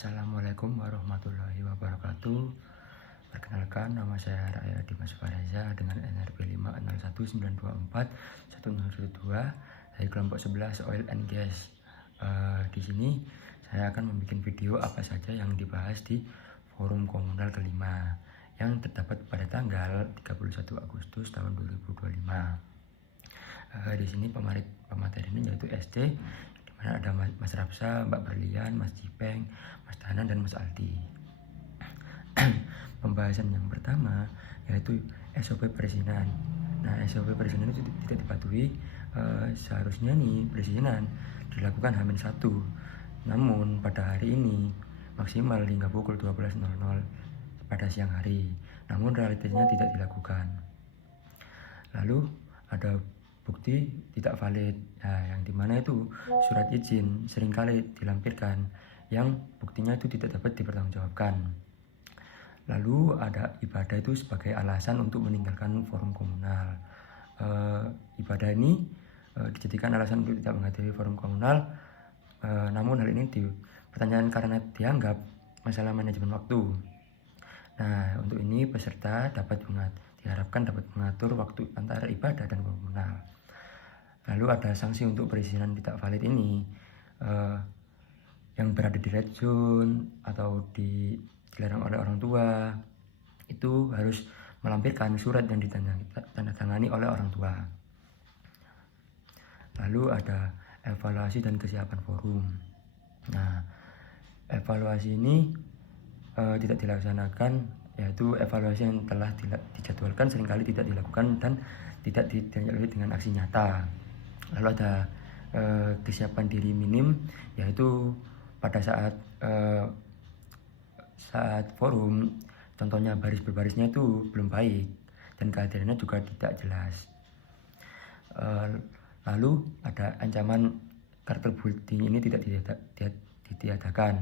Assalamualaikum warahmatullahi wabarakatuh. Perkenalkan, nama saya Raya Dimas Fareza dengan NRP 50192411012 dari kelompok 11 Oil and Gas. Di sini saya akan membuat video apa saja yang dibahas di forum komunal kelima yang terdapat pada tanggal 31 Agustus tahun 2025. Di sini pemateri ini yaitu SD, di mana ada Mas Rapsa, Mbak Berlian, Mas Cipeng, Mas Tanan, dan Mas Aldi. Pembahasan yang pertama yaitu SOP perizinan. Nah, SOP perizinan itu tidak dipatuhi. Seharusnya nih perizinan dilakukan H-1. Namun pada hari ini maksimal hingga pukul 12.00 pada siang hari. Namun realitanya tidak dilakukan. Lalu ada bukti tidak valid, yang dimana itu surat izin seringkali dilampirkan yang buktinya itu tidak dapat dipertanggungjawabkan. Lalu ada ibadah itu sebagai alasan untuk meninggalkan forum komunal. Ibadah ini dijadikan alasan untuk tidak menghadiri forum komunal, namun hal ini dipertanyakan karena dianggap masalah manajemen waktu. Nah, untuk ini peserta diharapkan dapat mengatur waktu antara ibadah dan komunal. Lalu ada sanksi untuk perizinan tidak valid ini, yang berada di red zone atau dilarang oleh orang tua, itu harus melampirkan surat yang ditandatangani oleh orang tua. Lalu ada evaluasi dan kesiapan forum. Nah, evaluasi ini tidak dilaksanakan, yaitu evaluasi yang telah dijadwalkan seringkali tidak dilakukan dan tidak ditindaklanjuti dengan aksi nyata. Lalu ada kesiapan diri minim, yaitu pada saat forum, contohnya baris berbarisnya itu belum baik dan kehadirannya juga tidak jelas. Lalu ada ancaman karakter bullying ini tidak ditiadakan,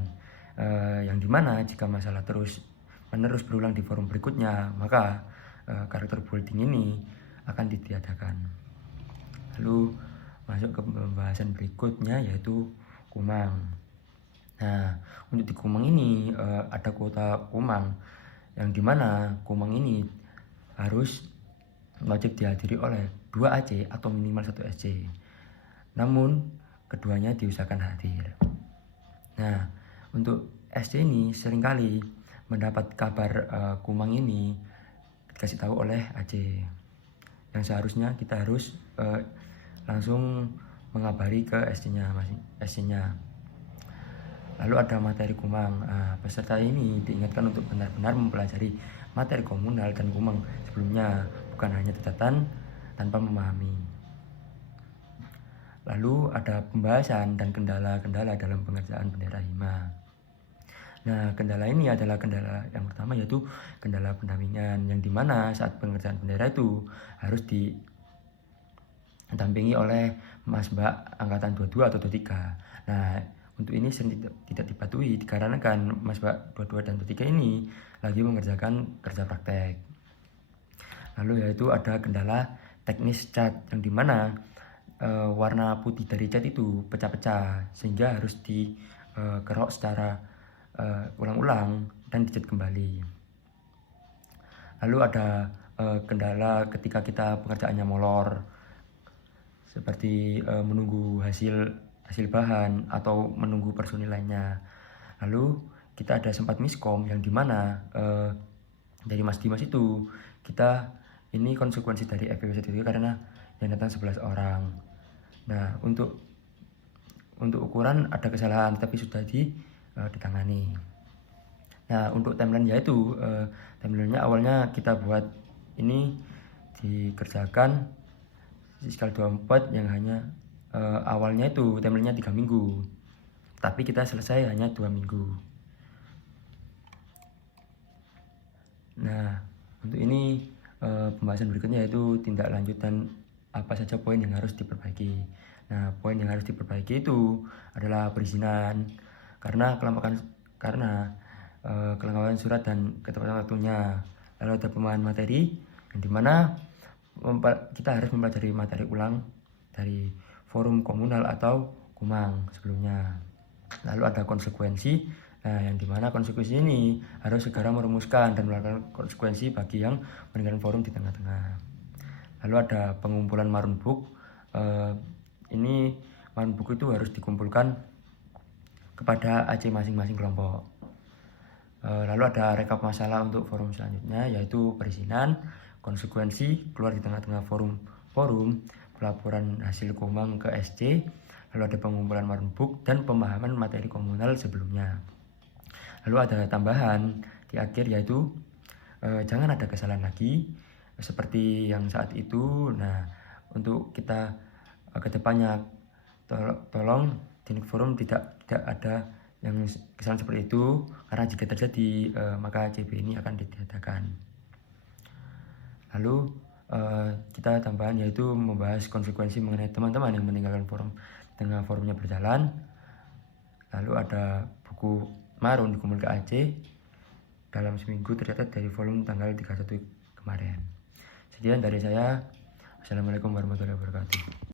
yang dimana jika masalah terus-menerus berulang di forum berikutnya, maka karakter bullying ini akan ditiadakan. Lalu masuk ke pembahasan berikutnya yaitu kumang. Nah, untuk di kumang ini ada kuota kumang, yang dimana kumang ini harus wajib dihadiri oleh 2 AC atau minimal 1 SC. Namun keduanya diusahakan hadir. Nah, untuk SC ini seringkali mendapat kabar kumang ini dikasih tahu oleh AC, yang seharusnya kita harus langsung mengabari ke SC-nya. Lalu ada materi kumang. Peserta ini diingatkan untuk benar-benar mempelajari materi komunal dan kumang sebelumnya, bukan hanya catatan tanpa memahami. Lalu ada pembahasan dan kendala-kendala dalam pengerjaan bendera hima. Nah, kendala ini adalah kendala yang pertama, yaitu kendala pendampingan, yang dimana saat pengerjaan bendera itu harus didampingi oleh Mas Mbak angkatan 22 atau 23. Nah, untuk ini sering tidak dipatuhi dikarenakan Mas Mbak 22 dan 23 ini lagi mengerjakan kerja praktek. Lalu yaitu ada kendala teknis cat, yang dimana warna putih dari cat itu pecah-pecah sehingga harus dikerok secara ulang-ulang dan dicat kembali. Lalu ada kendala ketika kita pengerjaannya molor, seperti menunggu hasil bahan atau menunggu personil lainnya. Lalu kita ada sempat miskom, yang dimana dari Mas Dimas itu kita ini konsekuensi dari FPWC itu karena yang datang 11 orang. Nah, untuk ukuran ada kesalahan tapi sudah ditangani. Nah, untuk timeline yaitu timelinenya awalnya kita buat ini dikerjakan sekali 24, yang hanya awalnya itu timelinenya 3 minggu, tapi kita selesai hanya 2 minggu. Nah, untuk ini pembahasan berikutnya yaitu tindak lanjut dan apa saja poin yang harus diperbaiki. Nah, poin yang harus diperbaiki itu adalah perizinan, karena kelengkapan surat dan ketepatan waktunya. Lalu ada pemahaman materi, yang dimana kita harus mempelajari materi ulang dari forum komunal atau kumang sebelumnya. Lalu ada konsekuensi Nah, yang dimana konsekuensi ini harus segera merumuskan dan melakukan konsekuensi bagi yang meninggalkan forum di tengah-tengah. Lalu ada pengumpulan marun book. Ini marun book itu harus dikumpulkan kepada AC masing-masing kelompok. Lalu ada rekap masalah untuk forum selanjutnya, yaitu perizinan, konsekuensi, keluar di tengah-tengah forum, pelaporan hasil komang ke SC, lalu ada pengumpulan marun book dan pemahaman materi komunal sebelumnya. Lalu ada tambahan di akhir, yaitu jangan ada kesalahan lagi seperti yang saat itu. Nah, untuk kita kedepannya tolong di forum tidak ada yang kesalahan seperti itu, karena jika terjadi maka CB ini akan ditiadakan. Lalu kita tambahan, yaitu membahas konsekuensi mengenai teman-teman yang meninggalkan forum tengah forumnya berjalan. Lalu ada buku marun dikumpul ke Aceh dalam seminggu tercatat dari volume tanggal 31 kemarin. Sekian dari saya. Assalamualaikum warahmatullahi wabarakatuh.